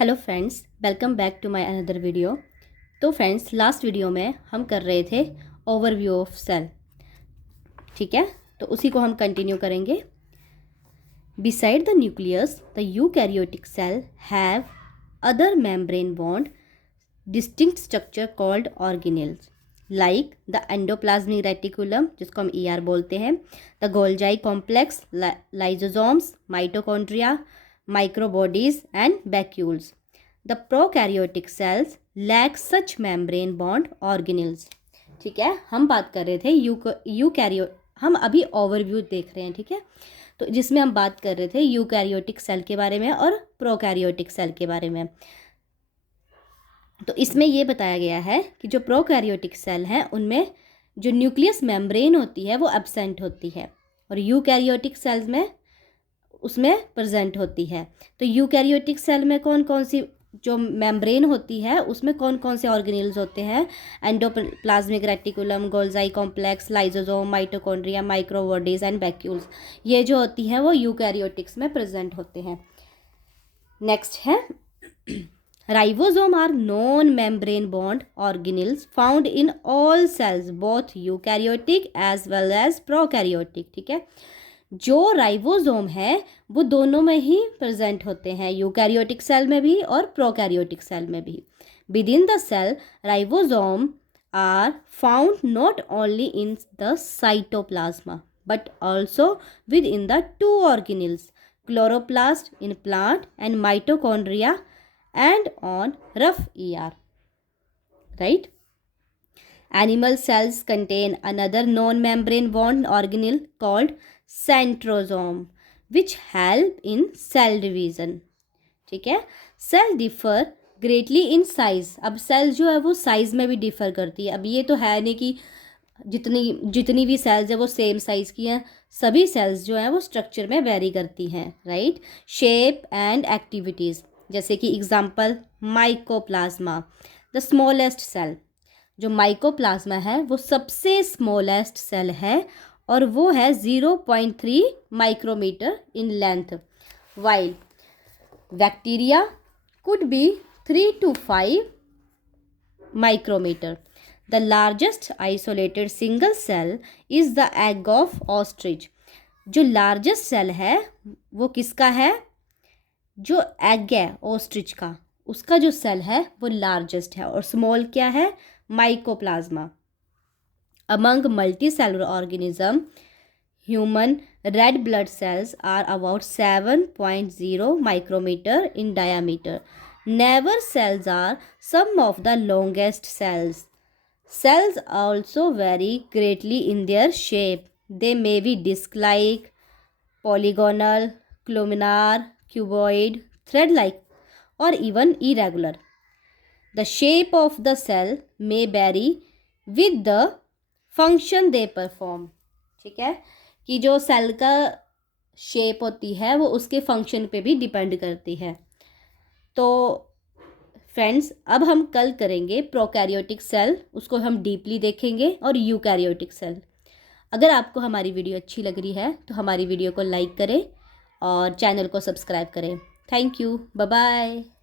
Hello friends, welcome back to my another video. तो friends, last video में हम कर रहे थे ओवरव्यू ऑफ सेल, ठीक है। तो उसी को हम कंटिन्यू करेंगे। Beside the nucleus the eukaryotic cell have other membrane bond distinct structure called organelles like the endoplasmic reticulum, जिसको हम ER बोलते हैं, the Golgi complex, lysosomes, mitochondria, microbodies and vacuoles. The prokaryotic cells lack such membrane bond organelles. ठीक है, हम बात कर रहे थे यूकैरियो, हम अभी ओवरव्यू देख रहे हैं, ठीक है। तो जिसमें हम बात कर रहे थे यूकैरियोटिक सेल के बारे में और प्रोकैरियोटिक सेल के बारे में। तो इसमें ये बताया गया है कि जो प्रोकैरियोटिक सेल हैं उनमें जो न्यूक्लियस मेम्ब्रेन होती है वो एब्सेंट होती है और यूकैरियोटिक सेल्स में उसमें प्रेजेंट होती है। तो यूकैरियोटिक सेल में कौन कौन सी जो मेम्ब्रेन होती है उसमें कौन कौन से ऑर्गेनेल्स होते हैं? Endoplasmic reticulum, Golgi complex, lysosome, mitochondria, microbodies and vacuoles, ये जो होती हैं वो यूकैरियोटिक्स में प्रेजेंट होते हैं। नेक्स्ट है ribosome are non membrane bound organelles found in all cells both eukaryotic as well as prokaryotic, ठीक है। जो राइबोसोम है वो दोनों में ही प्रेजेंट होते हैं, यूकैरियोटिक सेल में भी और प्रोकैरियोटिक सेल में भी। Within the cell ribosome are found not only in the cytoplasma but also within the two organelles, chloroplast in plant and mitochondria and on rough ER, right. Animal cells contain another non-membrane bond organelle called centrosome which help in cell division, ठीक है। Cell differ greatly in size, अब cell जो है वो size में भी differ करती है। अब ये तो है नहीं कि जितनी भी सेल्स है वो सेम साइज की हैं, सभी सेल्स जो हैं वो स्ट्रक्चर में वेरी करती हैं, राइट। शेप एंड एक्टिविटीज़, जैसे कि example mycoplasma, the smallest cell. जो माइकोप्लाज्मा है वो सबसे स्मॉलेस्ट सेल है और वो है 0.3 micrometer in length, while bacteria could be 3 to 5 micrometer. The largest isolated single cell is the egg of ostrich. जो लार्जेस्ट सेल है वो किसका है? जो एग है ऑस्ट्रिच का, उसका जो सेल है वो लार्जेस्ट है। और स्मॉल क्या है? Mycoplasma. Among multicellular organism, human red blood cells are about 7.0 micrometer in diameter. Never cells are some of the longest cells. Cells also vary greatly in their shape. They may be disc-like, polygonal, columnar, cuboid, thread-like, or even irregular. The shape of the cell may vary with the function they perform. ठीक है, कि जो cell का shape होती है वो उसके function पे भी डिपेंड करती है। तो फ्रेंड्स, अब हम कल करेंगे प्रोकैरियोटिक सेल, उसको हम डीपली देखेंगे, और यूकैरियोटिक सेल। अगर आपको हमारी वीडियो अच्छी लग रही है तो हमारी वीडियो को लाइक करें और चैनल को सब्सक्राइब करें। Thank you, bye bye.